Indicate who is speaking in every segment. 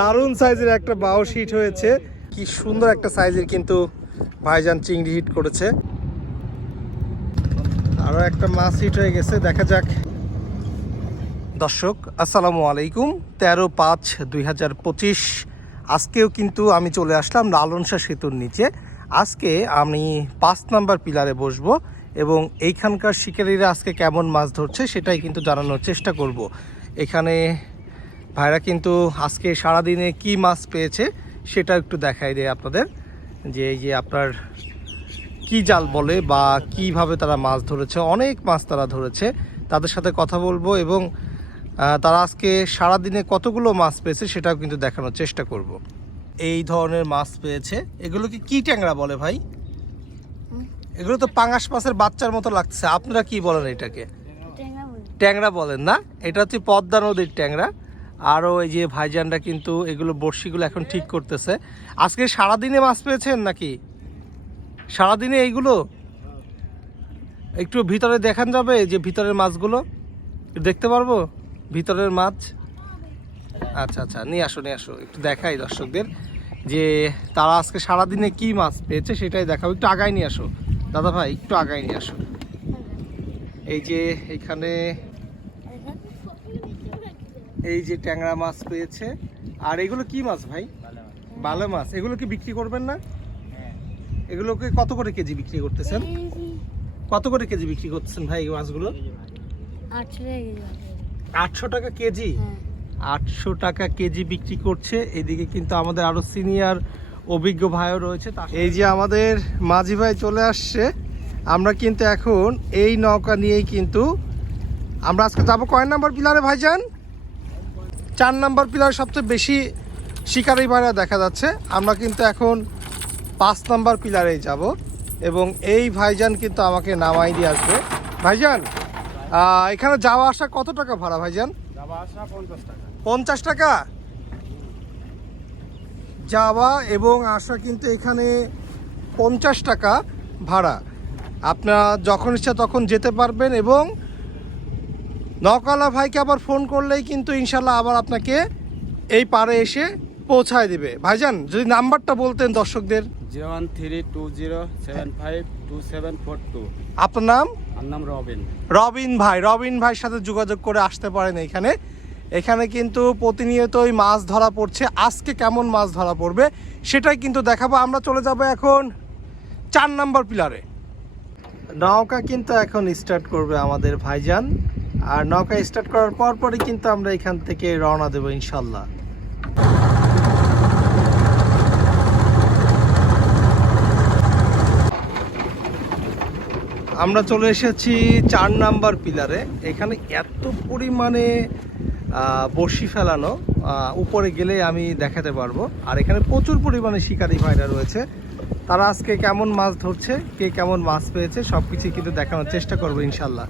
Speaker 1: দারুণ সাইজের একটা বাও হিট হয়েছে। কি সুন্দর একটা সাইজের কিন্তু ভাইজান চিংড়ি হিট করেছে। আরও একটা মাছ হিট হয়ে গেছে, দেখা যাক। দর্শক, আসসালামু আলাইকুম। তেরো পাঁচ দুই আজকেও কিন্তু আমি চলে আসলাম লালনসা সেতুর নিচে। আজকে আমি পাঁচ নাম্বার পিলারে বসবো এবং এইখানকার শিকারীরা আজকে কেমন মাছ ধরছে সেটাই কিন্তু জানানোর চেষ্টা করব। এখানে ভাইরা কিন্তু আজকে সারাদিনে কি মাছ পেয়েছে সেটা একটু দেখাই দেয় আপনাদের। যে এই যে আপনার কি জাল বলে বা কীভাবে তারা মাছ ধরেছে অনেক মাছ তারা ধরেছে। তাদের সাথে কথা বলব এবং তারা আজকে সারাদিনে কতগুলো মাছ পেয়েছে সেটাও কিন্তু দেখানোর চেষ্টা করব। এই ধরনের মাছ পেয়েছে। এগুলোকে কি ট্যাংরা বলে ভাই? এগুলো তো পাঙাশ মাছের বাচ্চার মতো লাগছে আপনারা কি বলেন এটাকে? ট্যাংরা বলেন না? এটা হচ্ছে পদ্মা নদীর ট্যাংরা। আরও এই যে ভাইজানরা কিন্তু এগুলো বড়শিগুলো এখন ঠিক করতেছে। আজকে সারাদিনে মাছ পেয়েছেন নাকি? সারাদিনে এইগুলো? একটু ভিতরে দেখান যাবে যে ভিতরের মাছগুলো। দেখতে পারব? ভিতরের মাছ। আচ্ছা আচ্ছা নিয়ে আসো নিয়ে আসো। একটু দেখাই দর্শকদের যে তারা আজকে সারাদিনে কি মাছ পেয়েছে সেটাই দেখাবো। একটু আগায় নিয়ে আসো। দাদা ভাই, একটু আগায় নিয়ে আসো। এই যে এখানে এই যে ট্যাংরা মাছ পেয়েছে। আর এগুলো কি মাছ ভাই? বালা মাছ। এগুলো কি বিক্রি করবেন না? এগুলোকে কত করে কেজি বিক্রি করতেছেন? কত করে কেজি বিক্রি করতেছেন ভাই এই মাছগুলো?
Speaker 2: আটশো টাকা কেজি
Speaker 1: আটশো টাকা কেজি?
Speaker 2: হ্যাঁ।
Speaker 1: আটশো টাকা কেজি বিক্রি করছে। এদিকে কিন্তু আমাদের আরও সিনিয়র অভিজ্ঞ ভাইও রয়েছে। এই যে আমাদের মাঝি ভাই চলে আসছে। আমরা কিন্তু এখন এই নৌকা নিয়েই কিন্তু আমরা আজকে যাব। কয় নাম্বার পিলারে ভাইজান? চার নাম্বার পিলার সবচেয়ে বেশি শিকারি ভাইরা দেখা যাচ্ছে। আমরা কিন্তু এখন পাঁচ নাম্বার পিলারেই যাব এবং এই ভাইজান কিন্তু আমাকে নামাই দিয়ে আসবে। ভাইজান এখানে যাওয়া আসা কত টাকা ভাড়া ভাইজান? পঞ্চাশ টাকা? যাওয়া এবং আসা কিন্তু এখানে পঞ্চাশ টাকা ভাড়া। আপনারা যখন ইচ্ছা তখন যেতে পারবেন এবং নকালা ভাইকে আবার ফোন করলেই কিন্তু ইনশাল্লাহ আবার আপনাকে এই পারে এসে পৌঁছায় দেবে। ভাইজান যদি নাম্বারটা বলতেন দর্শকদের।
Speaker 3: Zero one three two zero seven five two seven four two.
Speaker 1: আপনার নাম?
Speaker 3: আমার নাম রবিন।
Speaker 1: রবিন ভাই। রবিন ভাইয়ের সাথে যোগাযোগ করে আসতে পারেন এখানে। এখানে কিন্তু প্রতিনিয়তই মাছ ধরা পড়ছে। আজকে কেমন মাছ ধরা পড়বে সেটাই কিন্তু দেখাবো। আমরা চলে যাব এখন চার নাম্বার পিলারে। নৌকা কিন্তু এখন স্টার্ট করবে আমাদের ভাইজান। আর নৌকা স্টার্ট করার পর পরই কিন্তু আমরা এখান থেকে রওনা দেবো ইনশাল্লাহ। আমরা চলে এসেছি চার নাম্বার পিলারে। এখানে এত পরিমাণে বড়শি ফেলানো উপরে গেলে আমি দেখাতে পারব। আর এখানে প্রচুর পরিমাণে শিকারি ভাইরা রয়েছে। তারা আজকে কেমন মাছ ধরছে, কে কেমন মাছ পেয়েছে সব কিছু কিন্তু দেখানোর চেষ্টা করব ইনশাল্লাহ।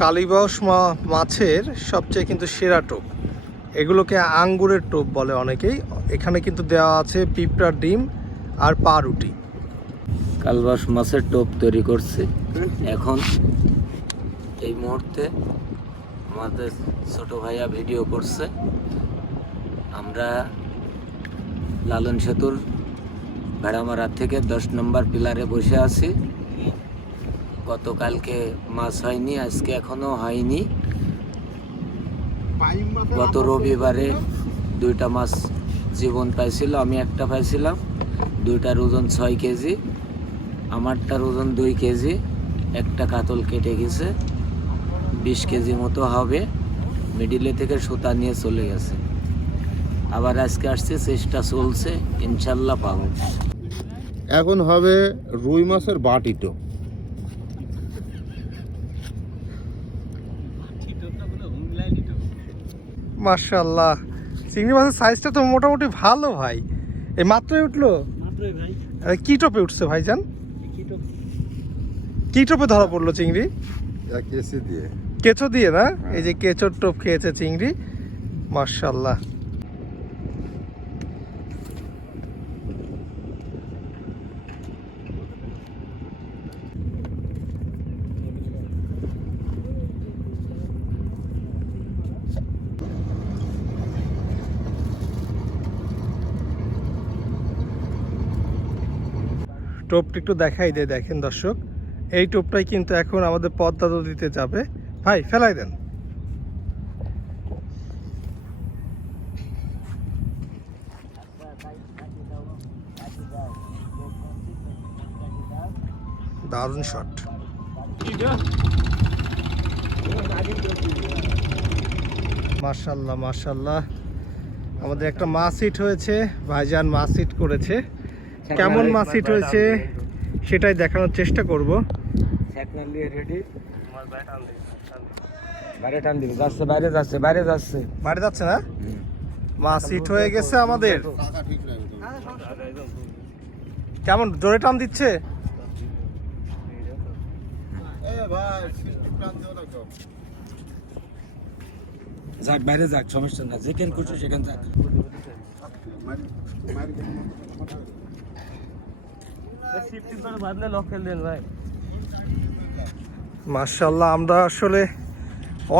Speaker 1: কালীবাউস মাছের সবচেয়ে কিন্তু সেরা টোপ। এগুলোকে আঙ্গুরের টোপ বলে অনেকেই। এখানে কিন্তু দেওয়া আছে পিঁপড়ার ডিম আর পাউরুটি
Speaker 4: কালবাস মাছের টোপ তৈরি করছি। এখন এই মুহূর্তে আমাদের ছোট ভাইয়া ভিডিও করছে। আমরা লালন সেতুর ভেড়ামারা থেকে দশ নম্বর পিলারে বসে আছি। গতকালকে মাছ হয়নি, আজকে এখনও হয়নি। গত রবিবারে দুইটা মাছ জীবন পাইছিল, আমি একটা পাইছিলাম। দুইটার ওজন ছয় কেজি, আমারটার ওজন দুই কেজি, একটা কাতল কেটে গেছে, বিশ কেজি মতো হবে, মিডিলে থেকে সুতা নিয়ে চলে গেছে। আবার আজকে আসছে, চেষ্টা চলছে, ইনশাল্লাহ পাবো।
Speaker 5: এখন হবে রুই মাছের বাটিটো
Speaker 1: মার্শাল্লাহ চিংড়ি মাছের সাইজটা তো মোটামুটি ভালো ভাই। এই মাত্রই উঠল? কি টপে উঠছে ভাইজান? কি টপে ধরা পড়ল চিংড়ি? কেঁচো দিয়ে। না? এই যে কেঁচোর টোপ খেয়েছে চিংড়ি। মার্শাল্লাহ টোপটা একটু দেখাই দেয় দেখেন দর্শক। এই টোপটাই কিন্তু এখন আমাদের পদ্মা নদীতে যাবে। ভাই, ফেলাই দেন। দারুণ শট। মার্শাল্লাহ মার্শাল্লাহ আমাদের একটা মাছ হিট হয়েছে, ভাইজান মাছ হিট করেছে। কেমন মাছ হিট হয়েছে সেটাই দেখানোর চেষ্টা করব।
Speaker 4: বাইরে টান দিবি যাচ্ছে বাইরে যাচ্ছে বাইরে যাচ্ছে।
Speaker 1: না? মাছ হিট হয়ে গেছে আমাদের।
Speaker 5: টাকা ঠিক নাই
Speaker 1: কেমন জোরে টান দিচ্ছে?
Speaker 4: যাক বাইরে যাক সমস্যা না যেখানে খুশি সেখানে যাক।
Speaker 1: মার্শাল্লাহ আমরা আসলে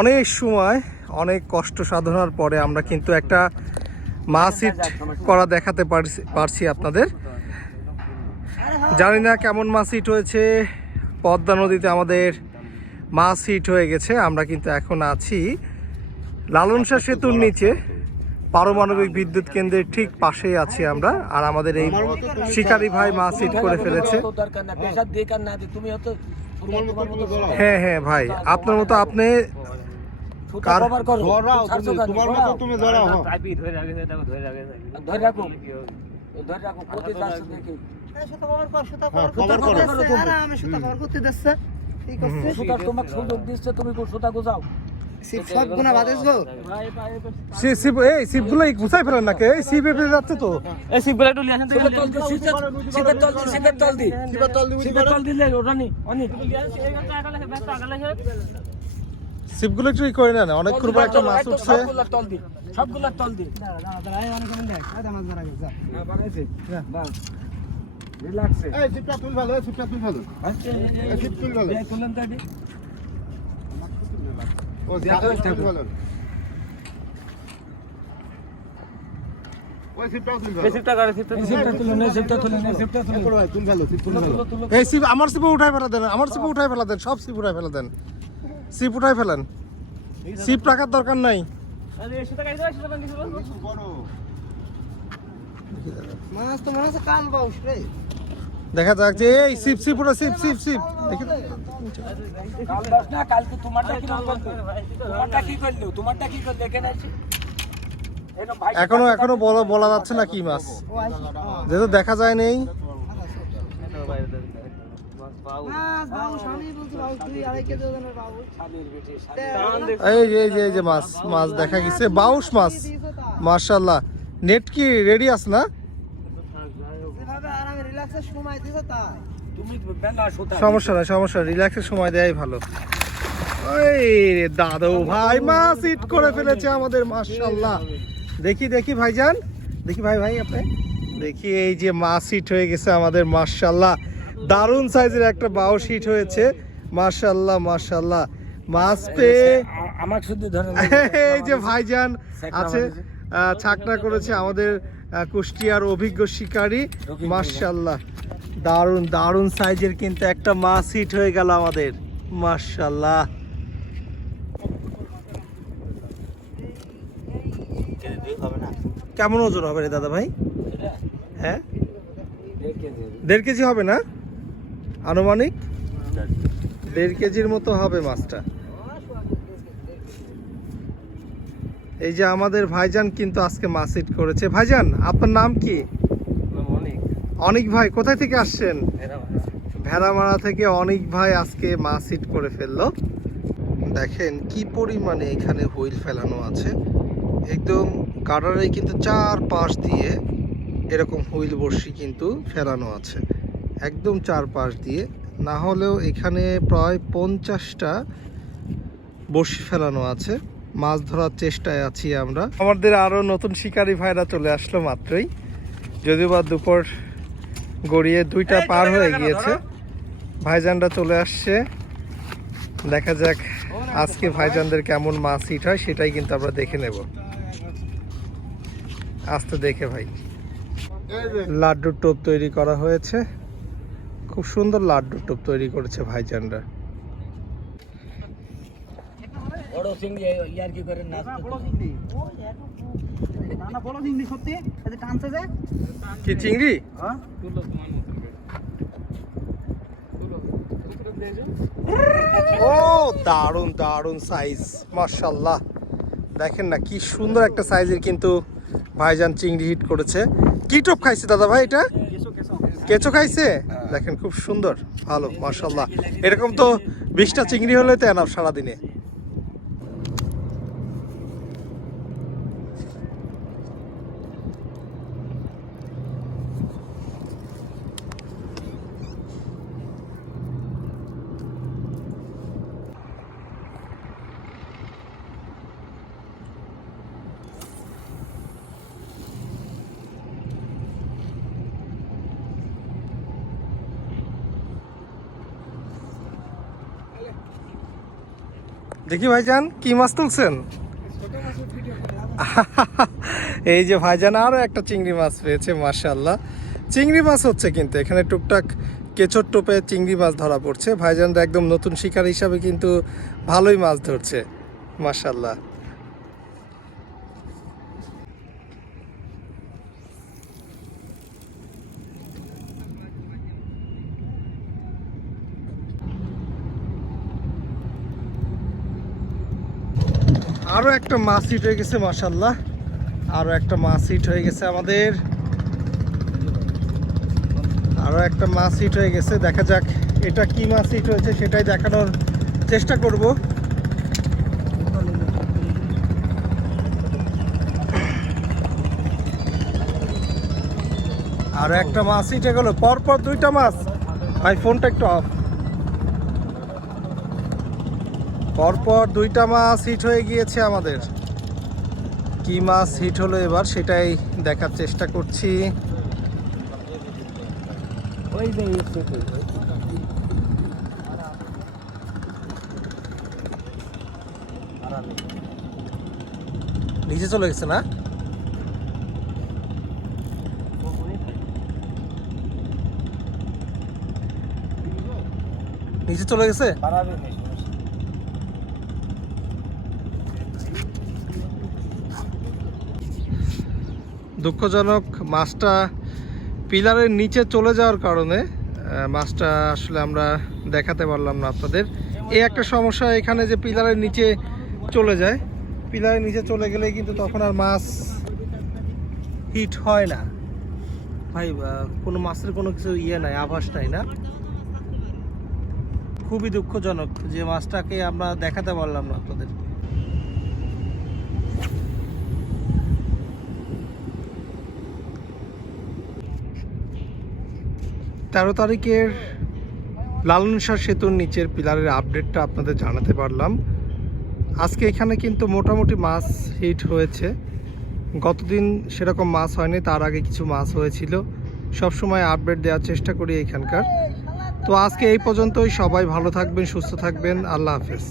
Speaker 1: অনেক সময়, অনেক কষ্ট সাধনার পরে আমরা কিন্তু একটা মাছ হিট করা দেখাতে পারছি আপনাদের। জানি না কেমন মাছ হিট হয়েছে, পদ্মা নদীতে আমাদের মাছ হিট হয়ে গেছে, আমরা কিন্তু এখন আছি লালনশাহ সেতুর নিচে। পারমাণবিক বিদ্যুৎ কেন্দ্রের ঠিক পাশেই আছি আমরা আর আমাদের এই শিকারি ভাই মাছ হিট করে ফেলেছে হ্যাঁ হ্যাঁ ভাই আপনার মতো আপনি
Speaker 5: হ্যাঁ। হ্যাঁ,
Speaker 4: তোমাকে সুযোগ দিচ্ছে তুমি সুতা
Speaker 1: এই সিপগুলো
Speaker 4: নি
Speaker 1: একটু করে নেন অনেকক্ষণ পর একটা মাছ উঠছে।
Speaker 4: সবগুলা তল দি সবগুলা তল দি রিল্যাক্সে
Speaker 5: এই সিপটা তুল ভালো সিপটা তুল ভালো। এই সিপ তুল ভালো।
Speaker 4: তুলেন তো এটি
Speaker 5: ও সিপটা তুল ভালো ওই সিপটাও তুল ভালো
Speaker 4: সিপটা তুলেন এই
Speaker 5: সিপ
Speaker 1: আমার সিপে উঠাই ফেলা দেন আমার সিপে উঠাই ফেলা দেন সব সিপ উঠাই ফেলা দেন। সিপ উঠাই ফেলেন। সিপ রাখার দরকার নাই।
Speaker 5: বড়।
Speaker 1: দেখা যাক যে এই সিপ সিপ উঠা সিপ সিপ সিপ। দেখি তো।
Speaker 4: কাল দশ না কালকে তোমারটা কি তোমারটা কি করল? তোমারটা কি করল? এখানে আছে
Speaker 1: এখনও এখনও বলা বলা যাচ্ছে না কি মাছ। যেহেতু দেখা যায় নেই। এই যে এই যে এই যে মাছ মাছ দেখা গেছে। বাউশ মাছ মার্শাল্লাহ নেট কি রেডি আছে না? সমস্যা নাই সমস্যা রিল্যাক্সের সময় দেয়াই ভালো। ওই দাদু ভাই মাছ হিট করে ফেলেছে আমাদের মাশাল্লাহ দেখি দেখি ভাইজান দেখি ভাই ভাই আপনি। দেখি এই যে মাছ হিট হয়ে গেছে আমাদের মাশাল্লাহ দারুণ সাইজের একটা বাউ হিট হয়েছে। মাশাল্লাহ মাশাল্লাহ মাছ পেয়ে
Speaker 4: আ- আমাকে শুধু ধরে
Speaker 1: এই যে ভাইজান আছে। ছাকনা করেছে আমাদের কুষ্টিয়ার অভিজ্ঞ শিকারী। মার্শাল্লাহ দারুণ দারুণ সাইজের কিন্তু একটা মাছ হিট হয়ে গেল আমাদের। মার্শাল্লাহ কেমন ওজন হবে রে দাদা ভাই? হ্যাঁ? দেড় কেজি হবে না? আনুমানিক? দেড় কেজির মতো হবে মাছটা। এই যে আমাদের ভাইজান কিন্তু আজকে মাছ হিট করেছে। ভাইজান আপনার নাম কি? অনিক। ভাই কোথায় থেকে আসছেন? ভেড়ামারা। থেকে অনিক ভাই আজকে মাছ হিট করে ফেলল। দেখেন কি পরিমাণে এখানে হুইল ফেলানো আছে। একদম গার্ডারে কিন্তু চার পাশ দিয়ে এরকম হুইল বড়শি কিন্তু ফেলানো আছে। একদম চার পাশ দিয়ে। না হলেও এখানে প্রায় পঞ্চাশটা বড়শি ফেলানো আছে। মাছ ধরার চেষ্টায় আছি আমরা। আমাদের আরও নতুন শিকারী ভাইরা চলে আসলো মাত্রই। যদিও বা দুপুর গড়িয়ে দুইটা পার হয়ে গিয়েছে। ভাইজানরা চলে আসছে। দেখা যাক আজকে ভাইজানদের কেমন মাছ হিট হয় সেটাই কিন্তু আমরা দেখে নেব। আস্তে দেখে ভাই। লাড্ডুর টোপ তৈরি করা হয়েছে। খুব সুন্দর লাড্ডুর টোপ তৈরি করেছে ভাইজানরা।
Speaker 4: বড় চিংড়ি ইয়ার কি করে নাচ
Speaker 6: না বলো চিংড়ি সত্যি? এতে টানছে যে?
Speaker 1: কি চিংড়ি?
Speaker 6: হ্যাঁ?
Speaker 1: ও দারুণ দারুণ সাইজ মার্শাল্লাহ দেখেন না কি সুন্দর একটা সাইজের কিন্তু ভাইজান চিংড়ি হিট করেছে। কি টোপ খাইছে দাদা ভাই এটা? কেঁচো খাইছে? দেখেন খুব সুন্দর। ভালো মার্শাল্লাহ এরকম তো বিশটা চিংড়ি হলে তো এনাফ সারাদিনে। দেখি ভাইজান, কি মাছ তুলছেন? এই যে ভাইজান আরও একটা চিংড়ি মাছ পেয়েছে মার্শাল্লাহ চিংড়ি মাছ হচ্ছে কিন্তু এখানে টুকটাক কেচোর টোপে চিংড়ি মাছ ধরা পড়ছে। ভাইজানরা একদম নতুন শিকার হিসাবে কিন্তু ভালোই মাছ ধরছে মার্শাল্লাহ আরও একটা মাছ হয়ে গেছে মাসাল্লাহ আরও একটা মাছ হিট হয়ে গেছে আমাদের। আরও একটা মাছ হয়ে গেছে, দেখা যাক এটা কি মাছ হিট হয়েছে সেটাই দেখানোর চেষ্টা করব। আরও একটা মাছ হিট গেল, পরপর দুইটা মাছ। ভাই ফোনটা একটু অফ পরপর দুইটা মাছ হিট হয়ে গিয়েছে আমাদের। কি মাছ হিট হলো এবার সেটাই দেখার চেষ্টা করছি। নিচে চলে গেছে না? নিচে চলে গেছে? দুঃখজনক মাছটা পিলারের নিচে চলে যাওয়ার কারণে মাছটা আসলে আমরা দেখাতে পারলাম না আপনাদের। এই একটা সমস্যা, এখানে যে পিলারের নিচে চলে যায়, পিলারের নিচে চলে গেলে কিন্তু তখন আর মাছ হিট হয় না। ভাই কোনো মাছের কোনো কিছু ইয়ে নাই, আভাস নাই না। খুবই দুঃখজনক যে মাছটাকে আমরা দেখাতে পারলাম না আপনাদের। তেরো তারিখের লালনসার সেতুর নিচের পিলারের আপডেটটা আপনাদের জানাতে পারলাম। আজকে এখানে কিন্তু মোটামুটি মাছ হিট হয়েছে। গতদিন সেরকম মাছ হয়নি, তার আগে কিছু মাছ হয়েছিল। সব সময় আপডেট দেওয়ার চেষ্টা করি এখানকার। তো আজকে এই পর্যন্তই, সবাই ভালো থাকবেন, সুস্থ থাকবেন, আল্লাহ হাফেজ।